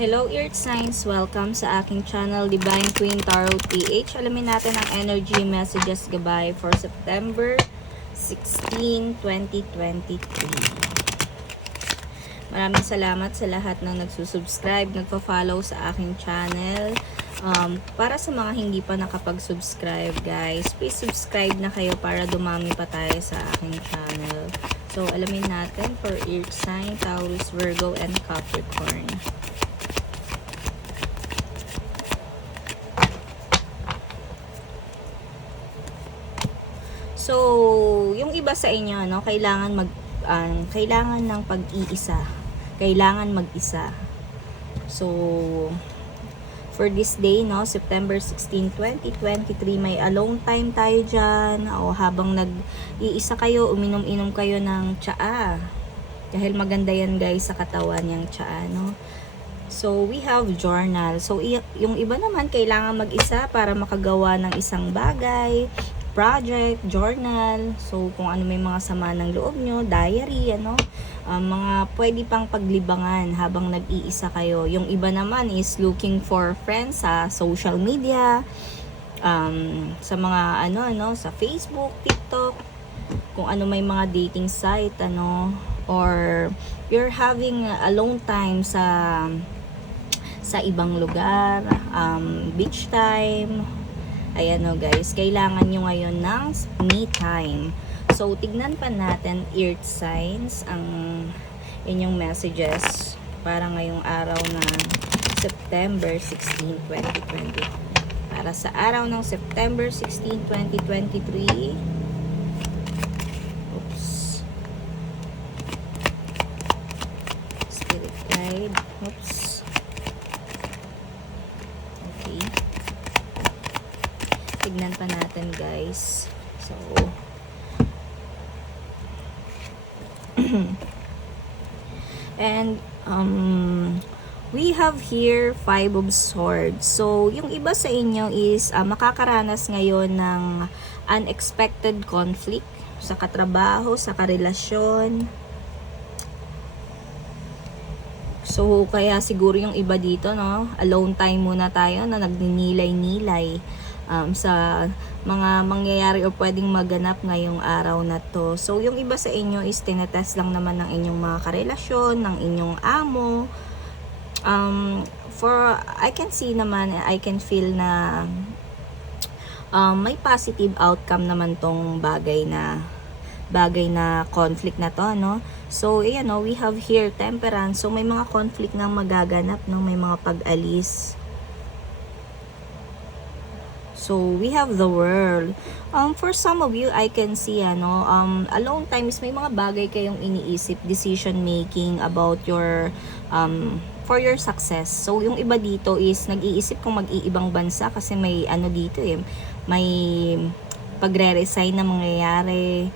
Hello Earth Signs! Welcome sa aking channel Divine Queen Tarot PH. Alamin natin ang energy messages gabay for September 16, 2023. Maraming salamat sa lahat ng nagsusubscribe, nagpa-follow sa aking channel. Um, para sa mga hindi pa nakapag-subscribe guys, please subscribe na kayo para dumami pa tayo sa aking channel. So, alamin natin for Earth Sign, Taurus, Virgo, and Capricorn. So, yung iba sa inyo, no, kailangan mag ah, kailangan ng pag-iisa. Kailangan mag-isa. So, for this day, no, September 16, 2023, may alone time tayo dyan. O habang nag-iisa kayo, uminom-inom kayo ng tsaa. Dahil maganda yan guys sa katawan yung tsaa, no. So, we have journal. So, yung iba naman, kailangan mag-isa para makagawa ng isang bagay, project, journal. So, kung ano may mga sama ng loob nyo, diary, ano, um, mga pwede pang paglibangan habang nag-iisa kayo. Yung iba naman is looking for friends sa social media, um, sa mga ano, ano, sa Facebook, TikTok, kung ano may mga dating site, ano, or you're having alone time sa sa ibang lugar, um, beach time. Ayan o guys, kailangan nyo ngayon ng me time. So, tignan pa natin earth signs, ang inyong messages para ngayong araw na September 16, 2020. Para sa araw ng September 16, 2023. Oops. Spirit guide. Oops. Okay. Tignan pa natin guys. So, and um, we have here five of swords. So, yung iba sa inyo is ah, makakaranas ngayon ng unexpected conflict sa katrabaho, sa karelasyon. So, kaya siguro yung iba dito, no, alone time muna tayo na nagninilay-nilay um, sa mga mangyayari o pwedeng maganap ngayong araw na to. So, yung iba sa inyo is tinetest lang naman ng inyong mga karelasyon, ng inyong amo. Um, for, I can see naman, I can feel na um, may positive outcome naman tong bagay na bagay na conflict na to, no? So, ayan, no, we have here temperance. So, may mga conflict na magaganap, no? May mga pag-alis. So, we have the world. Um, for some of you, I can see, ano, um, alone time is may mga bagay kayong iniisip, decision making about your, um, for your success. So, yung iba dito is nag-iisip kung mag-iibang bansa kasi may, ano dito eh, may pagre-resign na mangyayari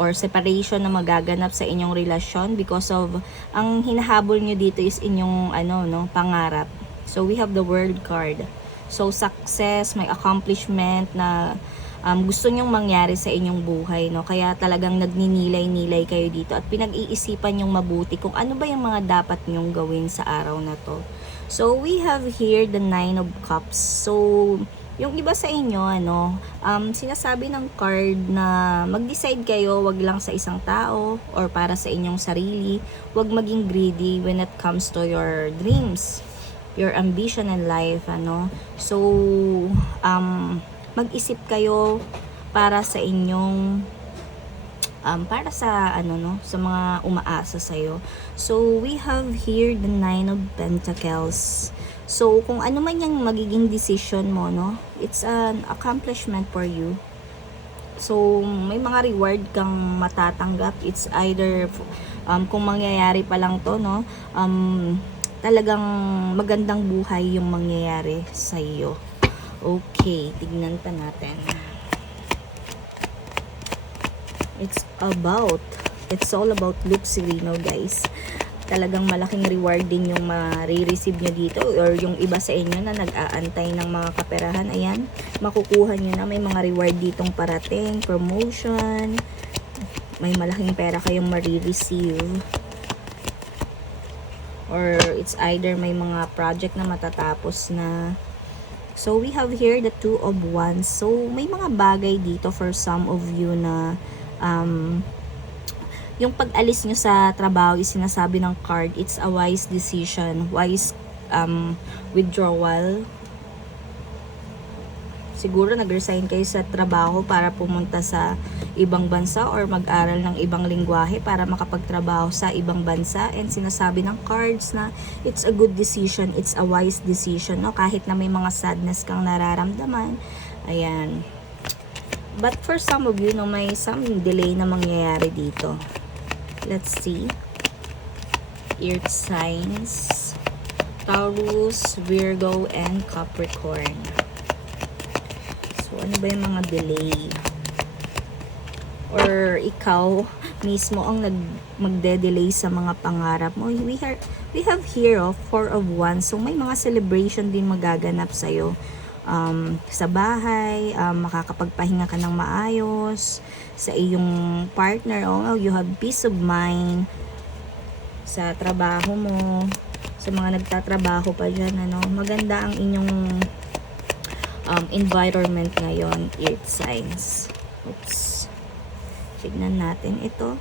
or separation na magaganap sa inyong relasyon because of ang hinahabol nyo dito is inyong ano no pangarap. So we have the world card. So success, may accomplishment na um, gusto nyong mangyari sa inyong buhay no. Kaya talagang nagninilay-nilay kayo dito at pinag-iisipan nyong mabuti kung ano ba yung mga dapat nyong gawin sa araw na to. So we have here the nine of cups. So yung iba sa inyo, ano, um, sinasabi ng card na mag-decide kayo, wag lang sa isang tao or para sa inyong sarili. Wag maging greedy when it comes to your dreams, your ambition in life, ano. So, um, mag-isip kayo para sa inyong um, para sa ano no sa mga umaasa sa So we have here the nine of pentacles. So kung ano man yung magiging decision mo no, it's an accomplishment for you. So may mga reward kang matatanggap. It's either um, kung mangyayari pa lang to no, um, talagang magandang buhay yung mangyayari sa iyo. Okay, tignan pa natin. It's about, it's all about luxury, no guys. Talagang malaking reward din yung ma-receive nyo dito or yung iba sa inyo na nag-aantay ng mga kaperahan. Ayan, makukuha nyo na may mga reward ditong parating, promotion, may malaking pera kayong ma-receive or it's either may mga project na matatapos na So, we have here the two of wands. So, may mga bagay dito for some of you na um, yung pag-alis nyo sa trabaho is sinasabi ng card, it's a wise decision, wise um, withdrawal. Siguro nag-resign kayo sa trabaho para pumunta sa ibang bansa or mag-aral ng ibang lingwahe para makapagtrabaho sa ibang bansa and sinasabi ng cards na it's a good decision, it's a wise decision, no? Kahit na may mga sadness kang nararamdaman. Ayan. But for some of you, no, may some delay na mangyayari dito. Let's see. Earth signs. Taurus, Virgo, and Capricorn. Ano ba yung mga delay? Or ikaw mismo ang nag magde-delay sa mga pangarap mo. We have, we have here, oh, four of wands. So, may mga celebration din magaganap sa'yo. Um, sa bahay, um, makakapagpahinga ka ng maayos, sa iyong partner, oh, you have peace of mind, sa trabaho mo, sa mga nagtatrabaho pa dyan, ano, maganda ang inyong environment ngayon, earth signs. Oops. Tignan natin ito.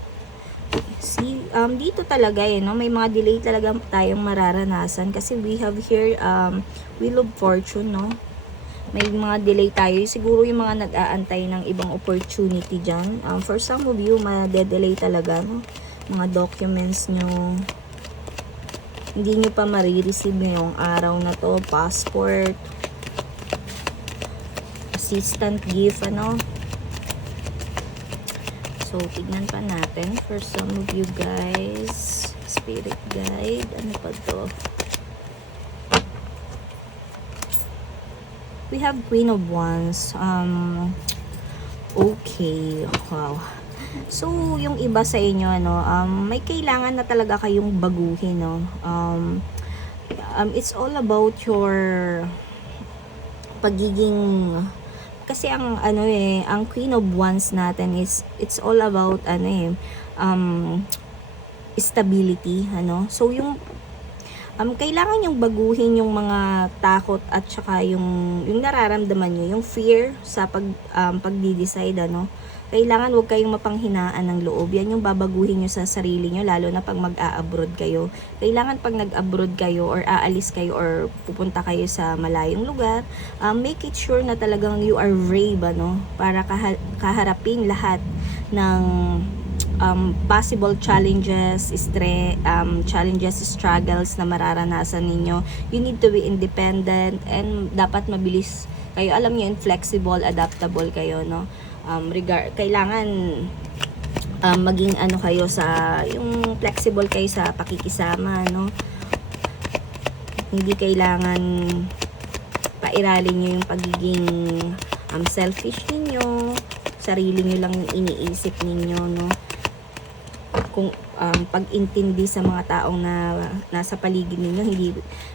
See, um, dito talaga eh, no? may mga delay talaga tayong mararanasan kasi we have here um, Wheel of Fortune, no? May mga delay tayo. Siguro yung mga nag-aantay ng ibang opportunity dyan. Um, for some of you, ma-delay talaga, no? Mga documents nyo, hindi nyo pa marireceive ngayong araw na to. Passport, assistant gift, ano. So, tignan pa natin for some of you guys. Spirit guide. Ano pa to? We have Queen of Wands. Um, okay. Wow. So, yung iba sa inyo, ano, um, may kailangan na talaga kayong baguhin, no? Um, um, it's all about your pagiging kasi ang ano eh ang queen of wands natin is it's all about ano eh um stability ano? So yung um kailangan yung baguhin yung mga takot at saka yung yung nararamdaman niyo yung fear sa pag um, pagdi-decide ano kailangan huwag kayong mapanghinaan ng loob. Yan yung babaguhin nyo sa sarili nyo, lalo na pag mag-a-abroad kayo. Kailangan pag nag-abroad kayo or aalis kayo or pupunta kayo sa malayong lugar, um, make it sure na talagang you are brave, ano, para kaha- kaharapin lahat ng um, possible challenges, stre um, challenges, struggles na mararanasan ninyo. You need to be independent and dapat mabilis kayo. Alam niyo, flexible, adaptable kayo, no? Um, regard, kailangan um, maging ano kayo sa, yung flexible kayo sa pakikisama, no? Hindi kailangan pairalin nyo yung pagiging um, selfish ninyo, sarili nyo lang yung iniisip ninyo, no? Kung um, pag-intindi sa mga taong na nasa paligid ninyo, hindi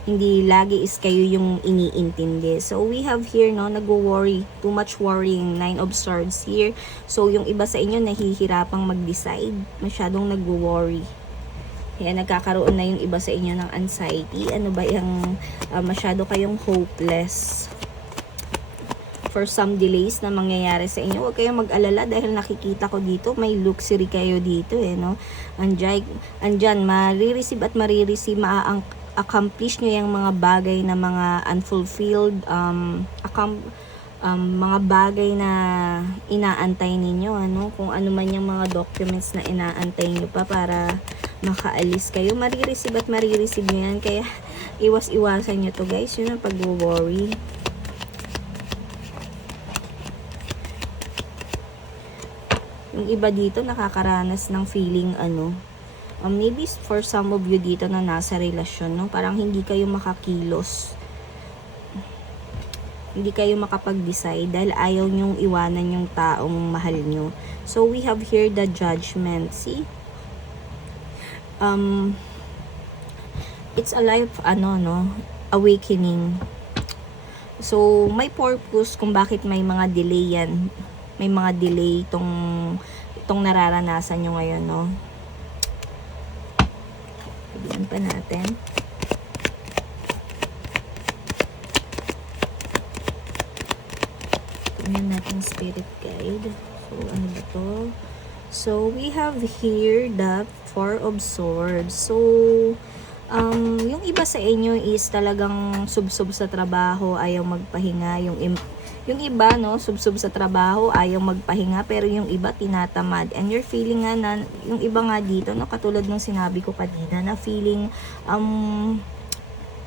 hindi lagi is kayo yung iniintindi. So we have here no, nagwo-worry, too much worrying, nine of swords here. So yung iba sa inyo nahihirapang mag-decide, masyadong nagwo-worry. Kaya nagkakaroon na yung iba sa inyo ng anxiety. Ano ba yung uh, masyado kayong hopeless for some delays na mangyayari sa inyo. Huwag kayong mag-alala dahil nakikita ko dito, may luxury kayo dito eh, no? Andyan, andyan marireceive at marireceive, ma-accomplish nyo yung mga bagay na mga unfulfilled, um, accom- um, mga bagay na inaantay ninyo, ano? Kung ano man yung mga documents na inaantay nyo pa para makaalis kayo, marireceive at marireceive nyo yan. Kaya, iwas-iwasan nyo to guys, yun ang pag-worry. Yung iba dito nakakaranas ng feeling ano, um, maybe for some of you dito na nasa relasyon, no? Parang hindi kayo makakilos. Hindi kayo makapag-decide dahil ayaw nyong iwanan yung taong mahal nyo. So, we have here the judgment. See? Um, it's a life, ano, no? Awakening. So, may purpose kung bakit may mga delay yan may mga delay itong, itong nararanasan nyo ngayon, no? Sabihan pa natin. Tingnan natin spirit guide. So, ano ba to? So, we have here the Four of Swords. So, um, yung iba sa inyo is talagang sub-sub sa trabaho, ayaw magpahinga, yung yung iba, no, subsub sa trabaho, ayaw magpahinga. Pero yung iba, tinatamad. And you're feeling nga na, yung iba nga dito, no, katulad ng sinabi ko kanina, na feeling, um,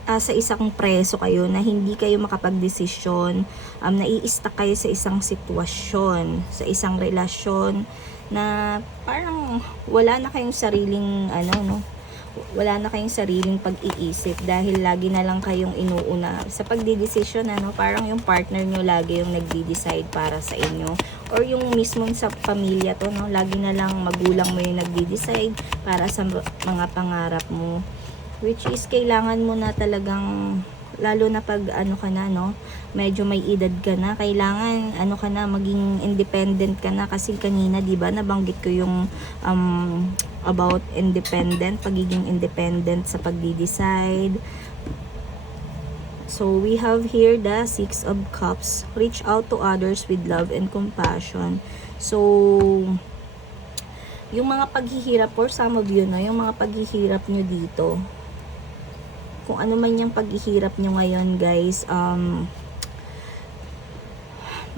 ah, sa isang preso kayo na hindi kayo makapagdesisyon, um, nai-stuck kayo sa isang sitwasyon, sa isang relasyon na parang wala na kayong sariling ano no wala na kayong sariling pag-iisip dahil lagi na lang kayong inuuna sa pagdidesisyon ano? Parang yung partner nyo lagi yung nagdi-decide para sa inyo or yung mismo sa pamilya to no? Lagi na lang magulang mo yung nagdi-decide para sa mga pangarap mo which is kailangan mo na talagang lalo na pag ano ka na no medyo may edad ka na kailangan ano ka na maging independent ka na kasi kanina 'di ba nabanggit ko yung um, about independent pagiging independent sa pagdi-decide So we have here the Six of Cups. Reach out to others with love and compassion. So, yung mga paghihirap for some of you, no, yung mga paghihirap nyo dito, kung ano man yung paghihirap nyo ngayon, guys, um,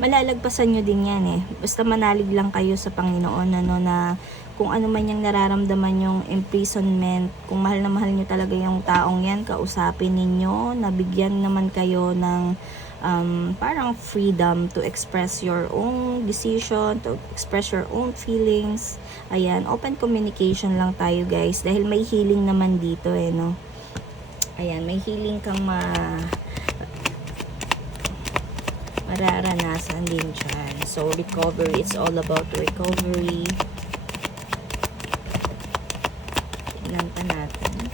malalagpasan nyo din yan eh. Basta manalig lang kayo sa Panginoon, ano, na kung ano man yung nararamdaman yung imprisonment, kung mahal na mahal nyo talaga yung taong yan, kausapin ninyo, nabigyan naman kayo ng um, parang freedom to express your own decision, to express your own feelings. Ayan, open communication lang tayo guys, dahil may healing naman dito eh, no? Ayan, may healing kang ma mararanasan din dyan. So, recovery, it's all about recovery. Tingnan pa natin.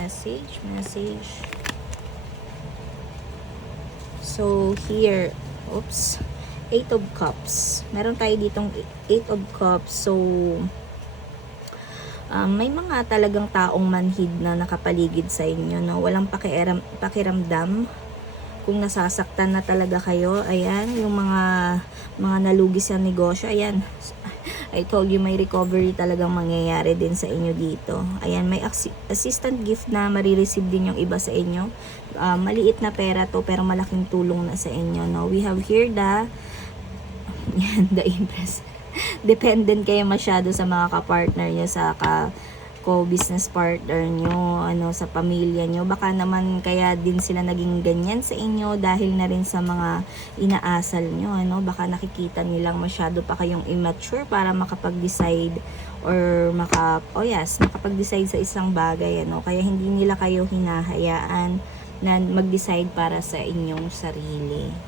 Message, message. So, here, oops, Eight of Cups. Meron tayo ditong Eight of Cups. So, um, may mga talagang taong manhid na nakapaligid sa inyo, no? Walang pakiram, pakiramdam kung nasasaktan na talaga kayo. Ayan, yung mga mga nalugi sa negosyo. Ayan, I told you may recovery talagang mangyayari din sa inyo dito. Ayan, may assi- assistant gift na marireceive din yung iba sa inyo. Ah, maliit na pera to pero malaking tulong na sa inyo. No? We have here the the impress. Dependent kayo masyado sa mga kapartner nyo, sa ka co-business partner nyo, ano, sa pamilya nyo. Baka naman kaya din sila naging ganyan sa inyo dahil na rin sa mga inaasal nyo, ano. Baka nakikita nilang masyado pa kayong immature para makapag-decide or maka, oh yes, makapag-decide sa isang bagay, ano. Kaya hindi nila kayo hinahayaan na mag-decide para sa inyong sarili.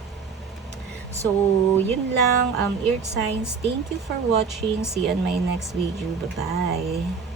So, yun lang, um, Earth Signs. Thank you for watching. See you on my next video. Bye-bye.